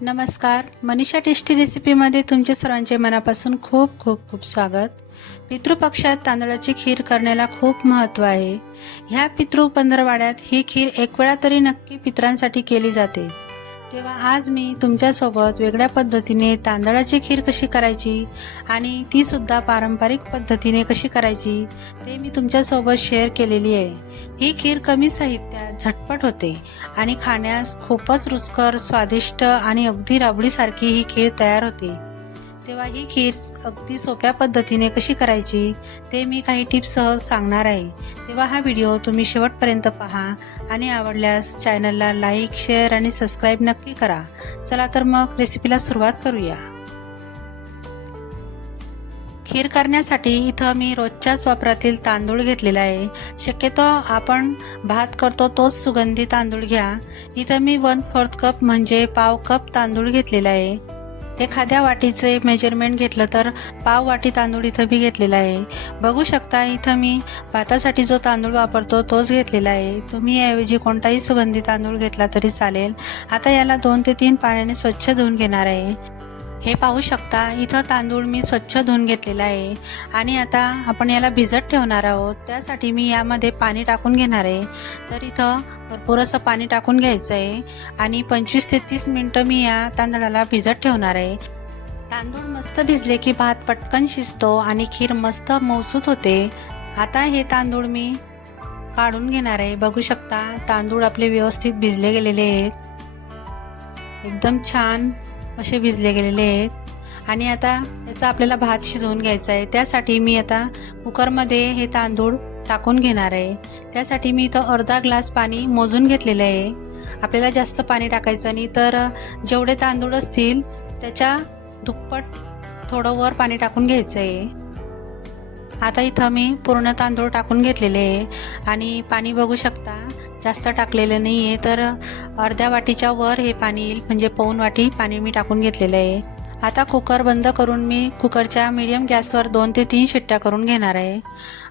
नमस्कार. मनीषा टेस्टी रेसिपीमध्ये तुमचे सर्वांचे मनापासून खूप खूप खूप स्वागत. पितृपक्षात तांदळाची खीर करण्याला खूप महत्त्व आहे. ह्या पितृ पंधरवाड्यात ही खीर एक वेळा तरी नक्की पितरांसाठी केली जाते. तेव्हा आज मी तुमच्यासोबत वेगळ्या पद्धतीने तांदळाची खीर कशी करायची आणि ती सुद्धा पारंपरिक पद्धतीने कशी करायची ते मी तुमच्यासोबत शेअर केलेली आहे. ही खीर कमी साहित्यात झटपट होते आणि खाण्यास खूपच रुचकर स्वादिष्ट आणि अगदी राबडीसारखी ही खीर तयार होते. तेव्हा ही खीर अगदी सोप्या पद्धतीने कशी करायची ते मी काही टिप्ससह सांगणार आहे. तेव्हा हा व्हिडिओ तुम्ही शेवटपर्यंत पहा आणि आवडल्यास चॅनलला लाईक शेअर आणि सबस्क्राईब नक्की करा. चला तर मग रेसिपीला सुरुवात करूया. खीर करण्यासाठी इथं मी रोजच्याच वापरातील तांदूळ घेतलेला आहे. शक्यतो आपण भात करतो तोच सुगंधी तांदूळ घ्या. इथं मी वन फोर्थ कप म्हणजे पाव कप तांदूळ घेतलेला आहे. एखाद्या वाटीचे मेजरमेंट घेतलं तर पाव वाटी तांदूळ इथं मी घेतलेला आहे. बघू शकता इथं मी भातासाठी जो तांदूळ वापरतो तोच घेतलेला आहे. तुम्ही याऐवजी कोणताही सुगंधी तांदूळ घेतला तरी चालेल. आता याला दोन ते तीन पाण्याने स्वच्छ धुवून घेणार आहे. हे पाहू शकता इथं तांदूळ मी स्वच्छ धुवून घेतलेला आहे. आणि आता आपण याला भिजत ठेवणार आहोत. त्यासाठी मी यामध्ये पाणी टाकून घेणार आहे. तर इथं भरपूर असं पाणी टाकून घ्यायचं आहे. आणि पंचवीस ते तीस मिनटं मी या तांदळाला भिजत ठेवणार आहे. तांदूळ मस्त भिजले की भात पटकन शिजतो आणि खीर मस्त मौसूत होते. आता हे तांदूळ मी काढून घेणार आहे. बघू शकता तांदूळ आपले व्यवस्थित भिजले गेलेले आहेत. एकदम छान असे भिजले गेलेले आहेत. आणि आता याचा आपल्याला भात शिजवून घ्यायचा आहे. त्यासाठी मी आता कुकरमध्ये हे तांदूळ टाकून घेणार आहे. त्यासाठी मी इथं अर्धा ग्लास पाणी मोजून घेतलेलं आहे. आपल्याला जास्त पाणी टाकायचं नाही तर जेवढे तांदूळ असतील त्याच्या दुप्पट थोडं वर पाणी टाकून घ्यायचं आहे. आता इथं मी पूर्ण तांदूळ टाकून घेतलेले आहे. आणि पाणी बघू शकता जास्त टाकलेलं नाही आहे तर अर्ध्या वाटीच्या वर हे पाणी येईल. म्हणजे पाऊन वाटी पाणी मी टाकून घेतलेलं आहे. आता कुकर बंद करून मी कुकरच्या मीडियम गॅसवर दोन ते तीन शिट्ट्या करून घेणार आहे.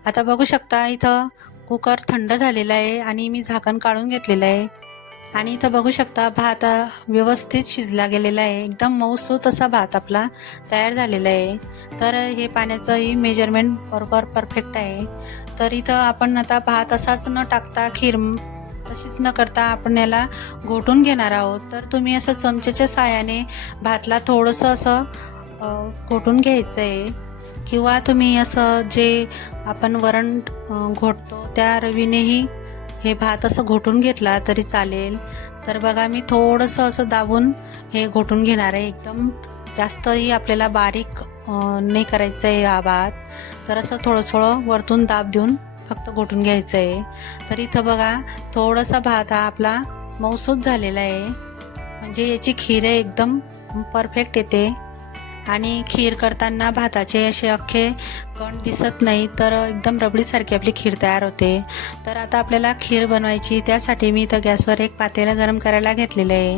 आता बघू शकता इथं कुकर थंड झालेला आहे आणि मी झाकण काढून घेतलेलं आहे. आणि इथं बघू शकता भात व्यवस्थित शिजला गेलेला आहे. एकदम मऊसूत असा भात आपला तयार झालेला आहे. तर हे पाण्याचंही मेजरमेंट बरोबर परफेक्ट आहे. तर इथं आपण आता भात असाच न टाकता खीर तशीच न करता आपण याला घोटून घेणार आहोत. तर तुम्ही असं चमच्याच्या साहाय्याने भातला थोडंसं असं घोटून घ्यायचं आहे किंवा तुम्ही असं जे आपण वरण घोटतो त्या रवीनेही हे भात असं घोटून घेतला तरी चालेल. तर बघा मी थोडंसं असं दाबून हे घोटून घेणार आहे. एकदम जास्तही आपल्याला बारीक नाही करायचं आहे हा भात. तर असं थोडं थोडं वरतून दाब देऊन फक्त घोटून घ्यायचं आहे तर इथं बघा थोडासा भात हा आपला मौसूद झालेला आहे. म्हणजे याची खीर एकदम परफेक्ट येते. आणि खीर करताना भाताचे असे अख्खे कण दिसत नाही तर एकदम रबडीसारखी आपली खीर तयार होते. तर आता आपल्याला खीर बनवायची त्यासाठी मी इथं गॅसवर एक पातेला गरम करायला घेतलेलं आहे.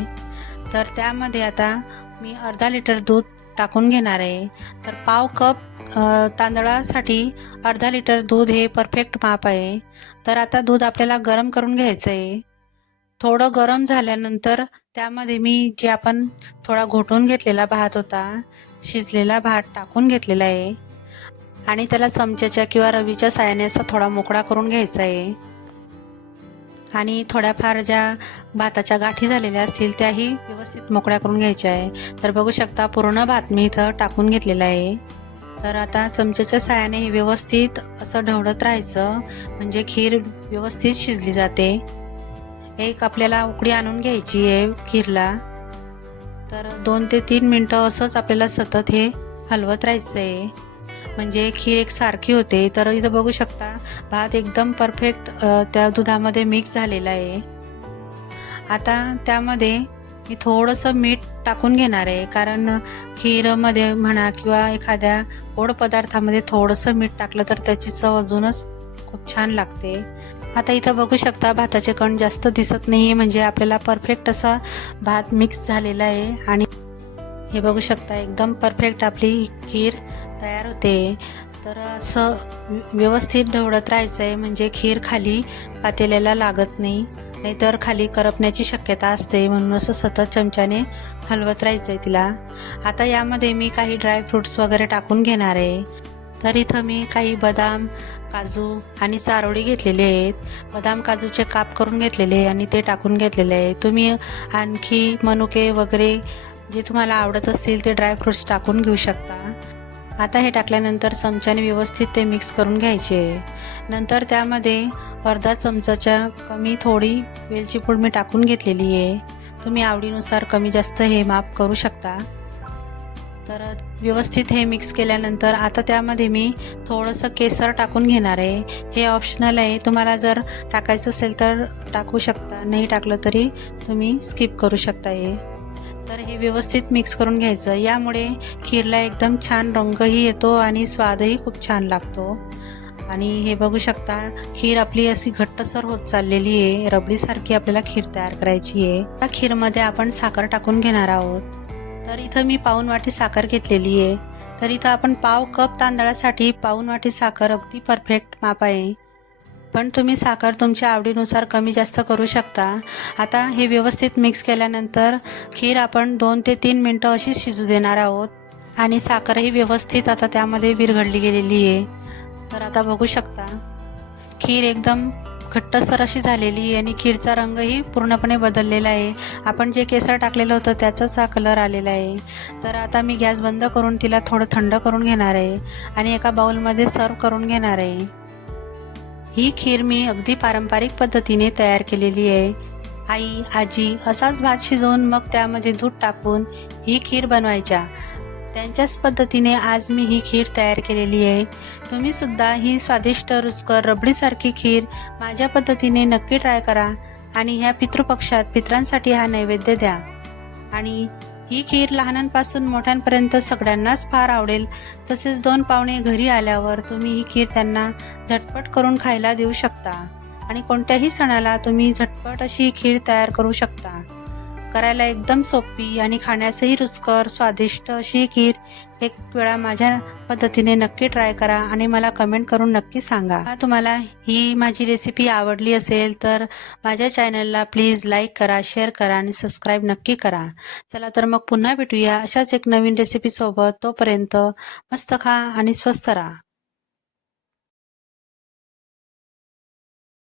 तर त्यामध्ये आता मी अर्धा लिटर दूध टाकून घेणार आहे. तर पाव कप तांदळासाठी अर्धा लिटर दूध हे परफेक्ट माप आहे. तर आता दूध आपल्याला गरम करून घ्यायचं आहे थोडं गरम झाल्यानंतर त्यामध्ये मी जे आपण थोडा घोटून घेतलेला भात होता शिजलेला भात टाकून घेतलेला आहे. आणि त्याला चमच्याच्या किंवा रवीच्या साहाय्याने असा थोडा मोकळा करून घ्यायचा आहे. आणि थोड्याफार ज्या भाताच्या गाठी झालेल्या असतील त्याही व्यवस्थित मोकळ्या करून घ्यायच्या आहे. तर बघू शकता पूर्ण भात मी इथं टाकून घेतलेला आहे. तर आता चमच्याच्या साहाय्याने हे व्यवस्थित असं ढवळत राहायचं. म्हणजे खीर व्यवस्थित शिजली जाते. एक आपल्याला उकडी आणून घ्यायची आहे खीरला. तर दोन ते तीन मिनटं असंच आपल्याला सतत हे हलवत राहायचं आहे म्हणजे खीर एक सारखी होते तर इथं बघू शकता भात एकदम परफेक्ट त्या दुधामध्ये मिक्स झालेला आहे. आता त्यामध्ये मी थोडंसं मीठ टाकून घेणार आहे कारण खीरमध्ये म्हणा किंवा एखाद्या गोड पदार्थामध्ये थोडंसं मीठ टाकलं तर त्याची चव अजूनच खूप छान लागते. आता इथं बघू शकता भाताचे कण जास्त दिसत नाही म्हणजे आपल्याला परफेक्ट असा भात मिक्स झालेला आहे. आणि हे बघू शकता एकदम परफेक्ट आपली खीर तयार होते. तर असं व्यवस्थित ढवळत राहायचं आहे म्हणजे खीर खाली पातेल्याला लागत नाही. नाहीतर खाली करपण्याची शक्यता असते म्हणून असं सतत चमच्याने हलवत राहायचं आहे तिला. आता यामध्ये मी काही ड्रायफ्रुट्स वगैरे टाकून घेणार आहे. तर इथं मी काही बदाम काजू आणि चारोळी घेतलेले आहेत. बदाम काजूचे काप करून घेतलेले आहे आणि ते टाकून घेतलेले आहे. तुम्ही आणखी मनुके वगैरे जे तुम्हाला आवडत असतील ते ड्रायफ्रुट्स टाकून घेऊ शकता. आता हे टाकल्यानंतर चमच्याने व्यवस्थित ते मिक्स करून घ्यायचे नंतर त्यामध्ये अर्धा चमचाच्या कमी थोडी वेलची पूड मी टाकून घेतलेली आहे. तुम्ही आवडीनुसार कमी जास्त हे माप करू शकता. तर व्यवस्थित हे मिक्स केल्यानंतर आता त्यामध्ये मी थोडंसं केसर टाकून घेणार आहे. हे ऑप्शनल आहे. तुम्हाला जर टाकायचं असेल तर टाकू शकता. नाही टाकलं तरी तुम्ही स्किप करू शकता हे. तर हे व्यवस्थित मिक्स करून घ्यायचं. यामुळे खीरला एकदम छान रंगही येतो आणि स्वादही खूप छान लागतो. आणि हे बघू शकता खीर आपली अशी घट्टसर होत चाललेली आहे. रबडीसारखी आपल्याला खीर तयार करायची आहे. त्या खीरमध्ये आपण साखर टाकून घेणार आहोत. तर इथं मी पाऊन वाटी साखर घेतलेली आहे. तर इथं आपण पाव कप तांदळासाठी पाऊन वाटी साखर अगदी परफेक्ट माप आहे. पण तुम्ही साखर तुमच्या आवडीनुसार कमी जास्त करू शकता. आता हे व्यवस्थित मिक्स केल्यानंतर खीर आपण दोन ते तीन मिनटं अशीच शिजू देणार आहोत. आणि साखरही व्यवस्थित आता त्यामध्ये विरघडली गेलेली आहे. तर आता बघू शकता खीर एकदम घट्टसर अशी झालेली आहे आणि खीरचा रंगही पूर्णपणे बदललेला आहे. आपण जे केसर टाकलेलं होतं त्याचाच हा कलर आलेला आहे. तर आता मी गॅस बंद करून तिला थोडं थंड करून घेणार आहे आणि एका बाऊलमध्ये सर्व करून घेणार आहे. ही खीर मी अगदी पारंपरिक पद्धतीने तयार केलेली आहे. आई आजी असाच भात शिजवून मग त्यामध्ये दूध टाकून ही खीर बनवायच्या. त्यांच्याच पद्धतीने आज मी ही खीर तयार केलेली आहे. तुम्ही सुद्धा ही स्वादिष्ट रुचकर रबडीसारखी खीर माझ्या पद्धतीने नक्की ट्राय करा आणि ह्या पितृपक्षात पित्रांसाठी हा नैवेद्य द्या. आणि ही खीर लहानांपासून मोठ्यांपर्यंत सगळ्यांनाच फार आवडेल. तसेच दोन पाहुणे घरी आल्यावर तुम्ही ही खीर त्यांना झटपट करून खायला देऊ शकता. आणि कोणत्याही सणाला तुम्ही झटपट अशी खीर तयार करू शकता. करायला एकदम सोपी आणि खाण्यासही रुचकर स्वादिष्ट अशी खीर एक वेळा माझ्या पद्धतीने नक्की ट्राय करा आणि मला कमेंट करून नक्की सांगा. तुम्हाला ही माझी रेसिपी आवडली असेल तर माझ्या चॅनलला प्लीज लाईक करा शेअर करा आणि सबस्क्राईब नक्की करा. चला तर मग पुन्हा भेटूया अशाच एक नवीन रेसिपी सोबत. तोपर्यंत मस्त खा आणि स्वस्त राहा.